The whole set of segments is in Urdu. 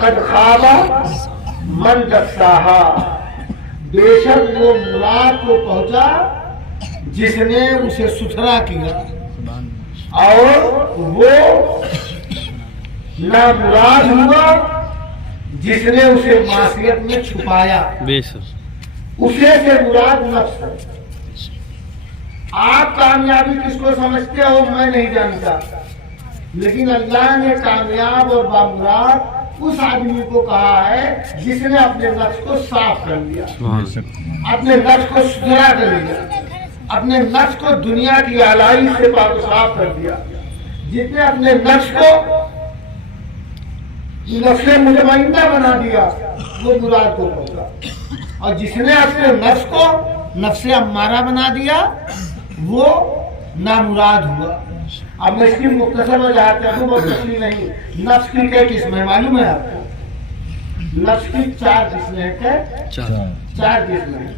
قد خواب من دساہا، بے شک وہ مراد کو پہنچا جس نے اسے ستھرا کیا، اور وہ نامراد ہوا جس نے اسے معصیت میں چھپایا۔ اسے سے مراد نفس ہے۔ آپ کامیابی کس کو سمجھتے ہو میں نہیں جانتا، لیکن اللہ نے کامیاب اور بامراد اس آدمی کو کہا ہے جس نے اپنے نفس کو صاف کر لیا، اپنے نفس کو ستھرا کر لیا، اپنے نفس کو دنیا کی آلائی سے پاک صاف کر دیا۔ جس نے اپنے نفس کو نفس مطمئنہ بنا دیا وہ مراد کو پہنچا، اور جس نے اپنے نفس کو نفس امارہ بنا دیا وہ نامراد ہوا۔ اب میں اس کی مختصر وجہ کروں، بہت تفصیل نہیں۔ نفس کی کئی قسمیں معلوم ہے آپ کو؟ نفس کی 4 قسمیں ہیں۔ 4 قسمیں ہیں۔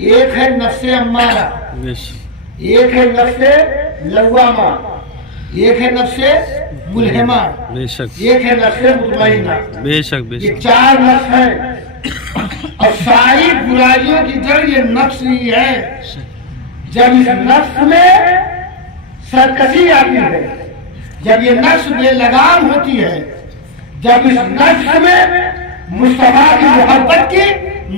ایک ہے نفس امارہ، ایک ہے نفس لوامہ، ایک ہے نفس ملہمہ، ایک ہے نفس مطمئنہ۔ یہ 4 نفس ہیں، اور ساری برائیوں کی جڑ یہ نفس ہی ہے۔ جب اس نفس میں سرکشی آتی ہے، جب یہ نفس بے لگام ہوتی ہے، جب اس نفس میں مصطفیٰ کی محبت کی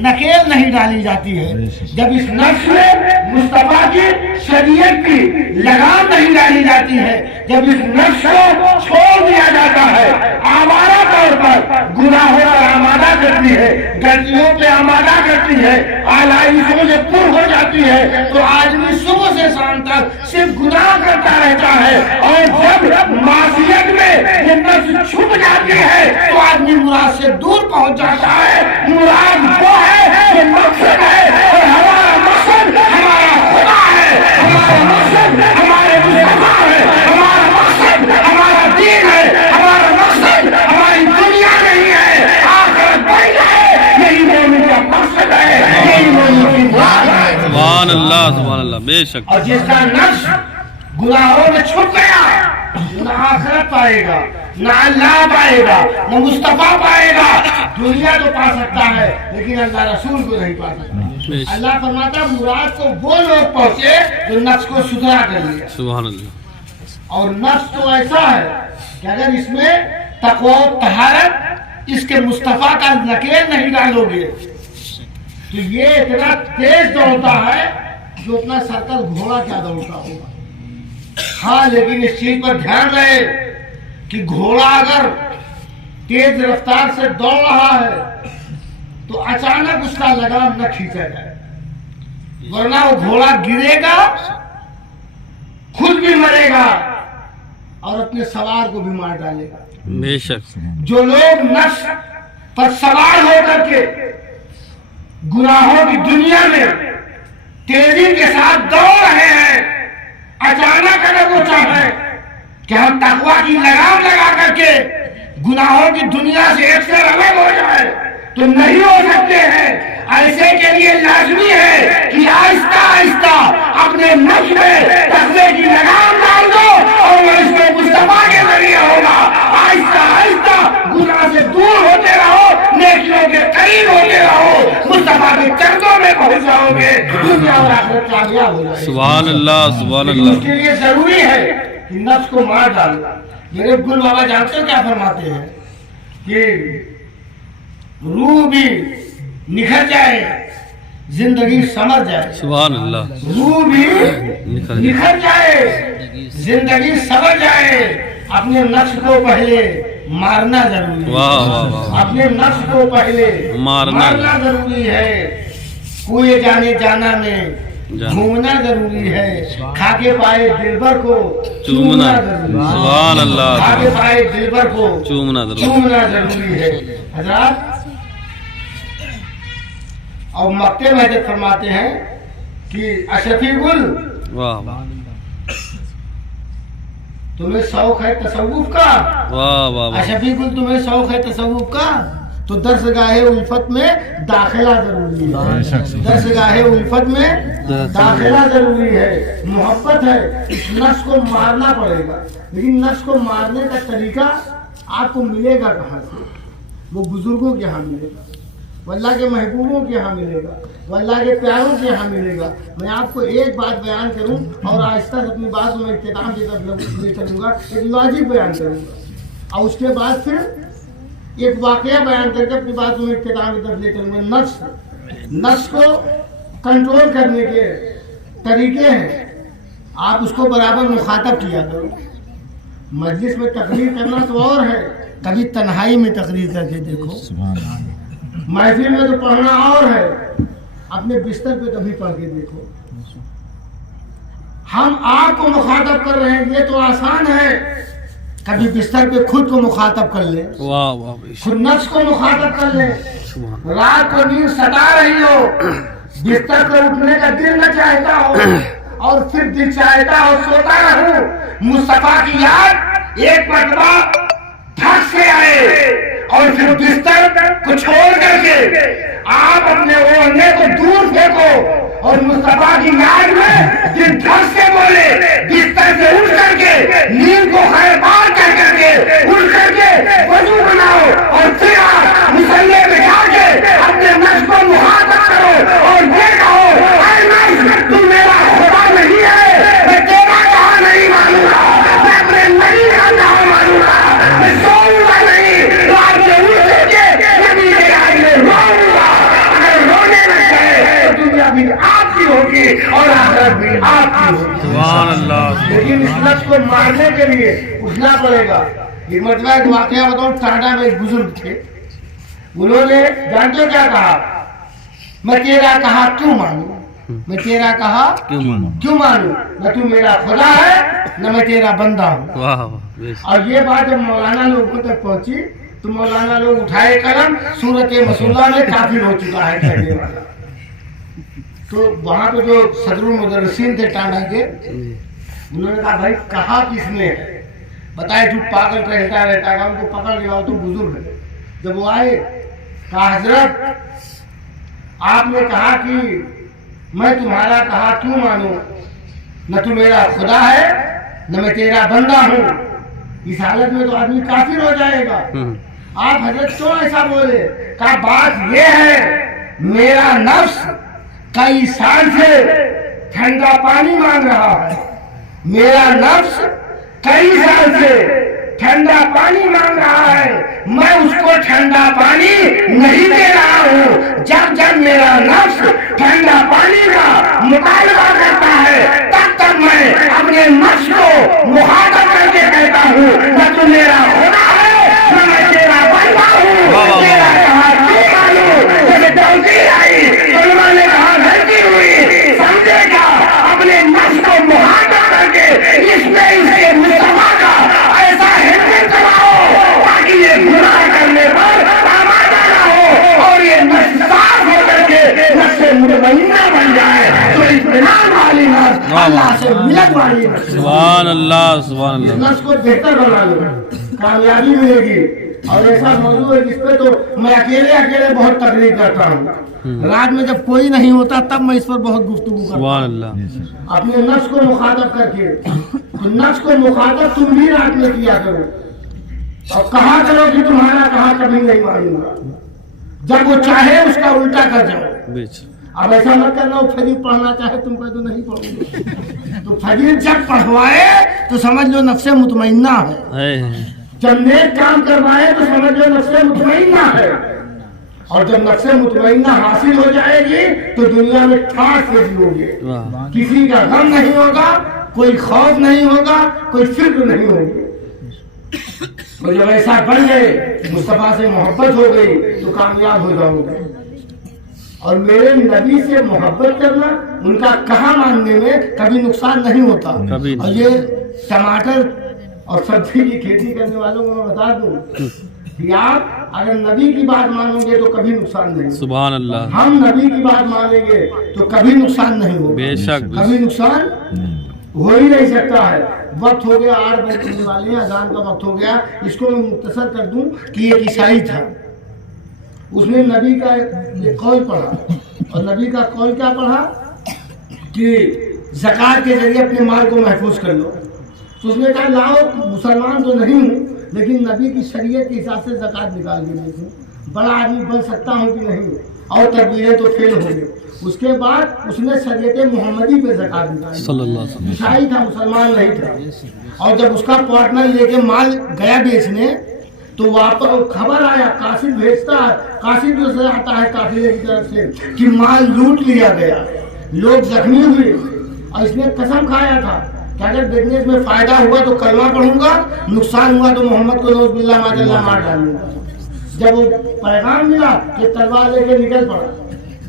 نکیل نہیں ڈالی جاتی ہے، جب اس نفس میں مصطفیٰ کی شریعت کی لگام نہیں ڈالی جاتی ہے، جب اس نفس کو چھوڑ دیا جاتا ہے، آوارہ طور پر گناہوں پر آمادہ کرتی ہے، غلطیوں پہ آمادہ کرتی ہے، آلائشوں سے پر ہو جاتی ہے، تو آدمی صبح سے شام تک صرف گناہ کرتا رہتا ہے، اور جب معصیت میں یہ نفس چھپ جاتی ہے تو آدمی مراد سے دور پہنچ جاتا ہے۔ مراد وہ ہے جو مقصد ہے، اور ہمارا مقصد ہمارا خدا ہے، ہمارا مقصد ہمارے مصطفیٰ ہے، ہمارا مقصد ہمارا دین ہے، ہمارا مقصد ہماری دنیا نہیں ہے، آخرت بن جائے، یہی مومن کا مقصد ہے، یہی مومن کی مراد ہے۔ سبحان اللہ، سبحان اللہ، بے شک۔ اور جس کا نفس گناہوں میں چھپ گیا نہ آخرت پائے گا، نہ اللہ پائے گا، نہ مصطفیٰ پائے گا۔ دنیا تو پا سکتا ہے لیکن اللہ رسول کو نہیں پا سکتا۔ اللہ فرماتا مراد کو وہ لوگ پہنچے جو نفس کو ستھرا کر لیا۔ سبحان اللہ۔ اور نفس تو ایسا ہے کہ اگر اس میں تقوی و طہارت اس کے مصطفیٰ کا نکیل نہیں ڈالو گے تو یہ اتنا تیز دوڑتا ہے جو اتنا سرکل گھوڑا کیا دوڑتا ہوگا۔ ہاں لیکن اس چیز پر دھیان رہے کہ گھوڑا اگر تیز رفتار سے دوڑ رہا ہے تو اچانک اس کا لگام نہ کھینچا جائے، ورنہ وہ گھوڑا گرے گا، خود بھی مرے گا اور اپنے سوار کو بھی مار ڈالے گا۔ بے شک۔ جو لوگ نفس پر سوار ہو کر کے گناہوں کی دنیا میں تیزی کے ساتھ دوڑ رہے ہیں، اچانک اگر وہ چاہے کہ ہم تقویٰ کی لگام لگا کر کے گناہوں کی دنیا سے ایک سے الگ ہو جائے تو نہیں ہو سکتے ہیں۔ ایسے کے لیے لازمی ہے کہ آہستہ آہستہ اپنے نفس میں تقوی کی لگام ڈال دو، اور وہ اس میں مصطفیٰ کے ذریعے ہوگا۔ آہستہ آہستہ گناہ سے دور ہوتے رہو، نیکیوں کے قریب ہوتے رہو، مصطفیٰ کے چرتوں میں پہنچ جاؤ گے، دنیا اور آخرت کامیاب ہو جائے گی۔ سبحان اللہ، سبحان اللہ۔ اس کے لیے ضروری ہے کہ نفس کو مار ڈالنا۔ میرے گل بابا جانتے ہو کیا فرماتے ہیں کہ روح بھی نکھر جائے، زندگی سمر جائے۔ سبحان اللہ۔ روح بھی نکھر جائے، زندگی سمر جائے، اپنے نفس کو پہلے مارنا ضروری ہے۔ واہ واہ واہ۔ اپنے نفس کو پہلے مارنا ضروری ہے۔ کوئے جانے جانا میں گھومنا ضروری ہے، کھا کے پائے دلبر کو چومنا ضروری ہے۔ سبحان اللہ۔ کھا کے پائے دلبر کو چومنا ضروری ہے۔ حضرات اور مکتے میں فرماتے ہیں کہ اشرفی گل واہ واہ تمہیں شوق ہے تصوف کا، واہ واہ۔ اشرفی گل تمہیں شوق ہے تصوف کا تو درسگاہ الفت میں داخلہ ضروری ہے۔ درسگاہ الفت میں داخلہ ضروری ہے، محبت ہے۔ اس نفس کو مارنا پڑے گا، لیکن نفس کو مارنے کا طریقہ آپ کو ملے گا کہاں سے؟ وہ بزرگوں کے یہاں ملے گا، وہ اللہ کے محبوبوں کے یہاں ملے گا، وہ اللہ کے پیاروں کے یہاں ملے گا۔ میں آپ کو ایک بات بیان کروں اور آہستہ سے اپنی بات میں اختتام کی طرف لے چلوں گا، ایک لاجک بیان کروں گا اور اس کے بعد پھر ایک واقعہ بیان کر کے اپنی بات میں اختتام کی طرف لے چلوں گا۔ نفس کو کنٹرول کرنے کے طریقے ہیں، آپ اس کو برابر مخاطب کیا کرو۔ مجلس میں تقریر کرنا تو اور ہے، کبھی تنہائی میں تقریر کر کے دیکھو، محفل میں تو پڑھنا اور ہے، اپنے بستر پہ کبھی پڑھ کے دیکھو۔ ہم آپ کو مخاطب کر رہے ہیں یہ تو آسان ہے، کبھی بستر پہ خود کو مخاطب کر لیں، واہ واہ خود نفس کو مخاطب کر لیں۔ رات کو نیند ستا رہی ہو، بستر پہ اٹھنے کا دل نہ چاہتا ہو اور پھر دل چاہتا ہو سوتا رہوں، مصطفیٰ کی یاد ایک مرتبہ دھک سے آئے اور پھر بستر کو چھوڑ کر کے آپ اپنے اوڑھنے کو دور پھینکو اور مصطفیٰ کی یاد میں دل دھک سے بولے، بستر سے اٹھ کر کے نیند کو خیر بار کر کے اٹھ کر کے وضو بناؤ اور پھر آپ مصلی پہ جا کے اپنے نفس کو مخاطب کرو اور یہ کہو، اے نفس تو میرا خدا نہیں ہے، میں تیرا کہا نہیں مانوں گا، میں اپنے نبی کا کہا مانوں گا، میں سوؤں گا نہیں، رات میں اٹھ کر کے نبی کے آگے روؤں گا۔ اگر رونے لگ گئے تو دنیا بھی آپ کی ہوگی اور آخرت بھی آپ کی ہوگی۔ سبحان اللہ۔ لیکن اس نفس کو مارنے کے لیے اٹھنا پڑے گا۔ یہ مطلب ایک واقعہ بتاؤں، ٹاٹا میں ایک بزرگ تھے، انہوں نے جانتے کیا کہا، میں تیرا کہا کیوں مانوں، میں تیرا کہا کیوں مانوں، نہ تو میرا خدا ہے نہ میں تیرا بندہ ہوں۔ واہ واہ۔ اور یہ بات جب مولانا لوگوں تک پہنچی تو مولانا لوگ اٹھائے قلم، سورت مسولہ میں کافر ہو چکا ہے کہنے والا۔ تو وہاں پہ جو صدر المدرسین تھے ٹانڈا کے، انہوں نے کہا بھائی کہا کس نے ہے، بتائے جو پاگل رہتا ہے، ان کو پکڑ لیا، تو بزرگ ہے۔ جب وہ آئے کہا حضرت آپ نے کہا کہ میں تمہارا کہا کیوں مانوں، نہ تو میرا خدا ہے نہ میں تیرا بندہ ہوں، اس حالت میں تو آدمی کافر ہو جائے گا، آپ حضرت کیوں ایسا بولے؟ کہا بات یہ ہے میرا نفس کئی سال سے ٹھنڈا پانی مانگ رہا ہے، میرا نفس کئی سال سے ٹھنڈا پانی مانگ رہا ہے، میں اس کو ٹھنڈا پانی نہیں دے رہا ہوں۔ جب جب میرا نفس ٹھنڈا پانی کا مطالبہ کرتا ہے تب تب میں اپنے نفس کو مخاطب کر کے کہتا ہوں، نہ تو میرا خدا ہے نہ میں تیرا بندہ ہوں، تیرا کہا کیوں مانوں۔ جب توقیر آئی علماء نے کہا غلطی ہوئی، سمجھے گا اپنے نفس کو مخاطب کر کے اس میں اس کے مصطفیٰ کا ایسا ہمت کراؤ تاکہ یہ گناہ کرنے پر آمادہ نہ ہو اور یہ نفس صاف ہو کر کے نفس مطمئنہ بن جائے، تو اطمینان والی نفس اللہ سے ملت والی نفس، سبحان اللہ سبحان اس اللہ۔ نفس کو بہتر بنا لو، کامیابی ملے گی۔ اور ایسا موضوع ہے جس پہ تو میں اکیلے بہت تقریر کرتا ہوں، رات میں جب کوئی نہیں ہوتا تب میں اس پر بہت گفتگو کرتا ہوں، سبحان اللہ۔ اپنے نفس کو مخاطب کر کے۔ تو نفس کو مخاطب تم بھی رات میں کیا کرو اور کہا کرو کہ تمہارا کہا کبھی نہیں مانوں گا، جب وہ چاہے اس کا الٹا کر جاؤ۔ اب ایسا مت کرنا وہ فجر پڑھنا چاہے تم کہہ دو نہیں پڑھوں گے، تو فجر جب پڑھوائے تو سمجھ لو نفس مطمئنہ ہے، جب نیک کام کروائے تو سمجھ لو نفس مطمئنہ ہے، اور جب نفس مطمئنہ حاصل ہو جائے گی تو دنیا میں ٹھاٹ سے جیو گے، کسی کا غم نہیں ہوگا، کوئی خوف نہیں ہوگا، کوئی فکر نہیں ہوگی۔ تو جب ایسا بن گئے مصطفیٰ سے محبت ہو گئی تو کامیاب ہو جاؤ گے۔ اور میرے نبی سے محبت کرنا، ان کا کہا ماننے میں کبھی نقصان نہیں ہوتا۔ اور یہ ٹماٹر اور سبزی کی کھیتی کرنے والوں کو میں بتا دوں کہ آپ اگر نبی کی بات مانو گے تو کبھی نقصان نہیں، سبحان اللہ۔ ہم نبی کی بات مانیں گے تو کبھی نقصان نہیں ہوگا، بے شک کبھی نقصان ہو ہی نہیں سکتا ہے۔ وقت ہو گیا، 8 بجنے والے ہیں، اذان کا وقت ہو گیا۔ اس کو میں مختصر کر دوں کہ ایک عیسائی تھا، اس نے نبی کا ایک قول پڑھا، اور نبی کا قول کیا پڑھا کہ زکوٰۃ کے ذریعے اپنے مال کو محفوظ کر لو۔ تو اس نے کہا لاؤ مسلمان تو نہیں ہوں لیکن نبی کی شریعت کے حساب سے زکات نکال دینے سے بڑا آدمی بن سکتا ہوں کہ نہیں، اور تدبیریں تو فیل ہو گئی۔ اس کے بعد اس نے شریعت محمدی پہ زکات نکالی، صلی اللہ علیہ وسلم۔ عیسائی تھا، مسلمان نہیں تھا، اور جب اس کا پارٹنر لے کے مال گیا بیچنے تو واپس خبر آیا، قاصد بھیجتا ہے، قاصد جو سے آتا ہے قافلے کی طرف سے کہ مال لوٹ لیا گیا، لوگ زخمی ہوئے، اور اس نے قسم کھایا تھا کہ اگر بزنس میں فائدہ ہوا تو کلمہ پڑھوں گا، نقصان ہوا تو محمد کو نعوذ باللہ ماذ اللہ مار ڈالوں گا۔ جب وہ پیغام ملا کہ تلوار لے کے نکل پڑا،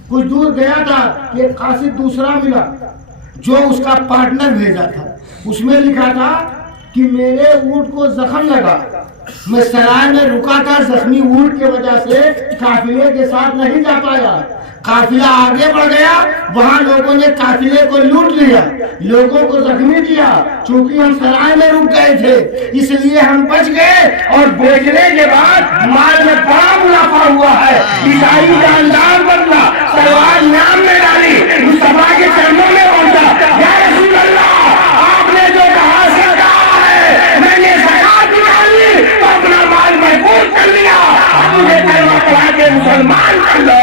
کچھ دور گیا تھا کہ ایک قاصد دوسرا ملا جو اس کا پارٹنر بھیجا تھا، اس میں لکھا تھا کہ میرے اونٹ کو زخم لگا، میں سرائے میں رکا تھا، زخمی اونٹ کی وجہ سے قافلے کے ساتھ نہیں جا پایا، قافلہ آگے بڑھ گیا، وہاں لوگوں نے قافلے کو لوٹ لیا، لوگوں کو زخمی کیا، چونکہ ہم سرائے میں رک گئے تھے اس لیے ہم بچ گئے، اور بیچنے کے بعد مال میں بڑا منافع ہوا ہے۔ عیسائی کا انداز بدلا، تلوار نام میں ڈالی، مصطفیٰ کے چرنوں میں پہنچا، یا رسول اللہ آپ نے جو کہا سے کہا ہے، میں نے زکات نکالی تو اپنا مال محفوظ کر لیا، اب مجھے کلمہ پڑھا کے مسلمان کر لو،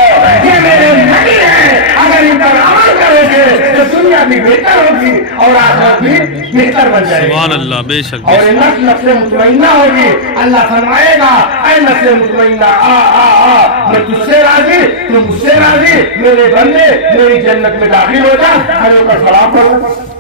یہ میرے نبی ہیں، اگر ان پر عمل کرو گے تو دنیا بھی بہتر ہوگی اور آخرت بھی بہتر بن جائے گی۔ سبحان اللہ، بے شک اور نفس مطمئنہ ہوگی، اللہ فرمائے گا اے نفس مطمئنہ آ آ آ، میں تجھ سے راضی، تو مجھ سے راضی، میرے بندے میری جنت میں داخل ہو جا، کھڑے ہو کر سلام پڑھو۔